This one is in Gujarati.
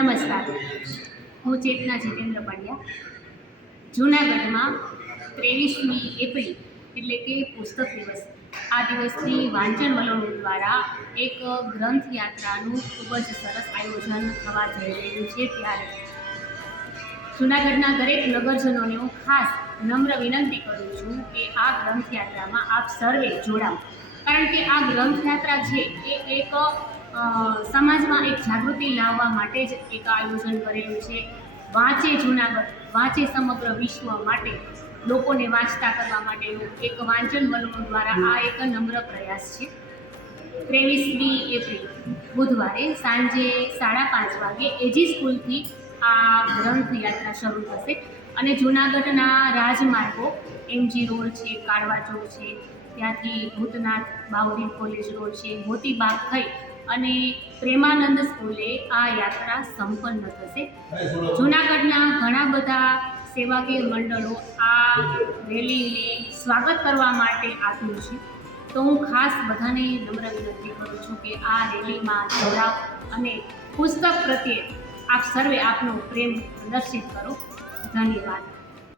નમસ્કાર, હું ચેતના જીતેન્દ્ર પંડ્યા. જૂનાગઢમાં 23મી એપ્રિલ એટલે કે પુસ્તક દિવસ, આ દિવસની વાંચન વલણો દ્વારા એક ગ્રંથ યાત્રાનું ખૂબ જ સરસ આયોજન થવા જઈ રહ્યું છે. ત્યારે જૂનાગઢના દરેક નગરજનોને હું ખાસ નમ્ર વિનંતી કરું છું કે આ ગ્રંથ યાત્રામાં આપ સર્વે જોડાઓ, કારણ કે આ ગ્રંથ યાત્રા છે એ એક સમાજમાં એક જાગૃતિ લાવવા માટે જ એક આયોજન કરેલું છે. વાંચે જૂનાગઢ, વાંચે સમગ્ર વિશ્વ માટે લોકોને વાંચતા કરવા માટેનું એક વાંચન વલણો દ્વારા આ એક નમ્ર પ્રયાસ છે. 23મી એપ્રિલ બુધવારે સાંજે 5:30 વાગે એજી સ્કૂલથી આ ગ્રંથ યાત્રા શરૂ થશે અને જૂનાગઢના રાજમાર્ગો MG રોડ છે, કાળવા ચોક છે, ત્યાંથી ભૂતનાથ બાઉદીન કોલેજ રોડ છે, મોતીબાગ થઈ અને પ્રેમાનંદ સ્કૂલે આ યાત્રા સંપન્ન થશે. જૂનાગઢના ઘણા બધા સેવાકીય મંડળો આ રેલીને સ્વાગત કરવા માટે આવ્યું છે, તો હું ખાસ બધાને નમ્ર વિનંતી કરું છું કે આ રેલીમાં જોડાવ અને પુસ્તક પ્રત્યે આપ સર્વે આપનો પ્રેમ પ્રદર્શિત કરો. ધન્યવાદ.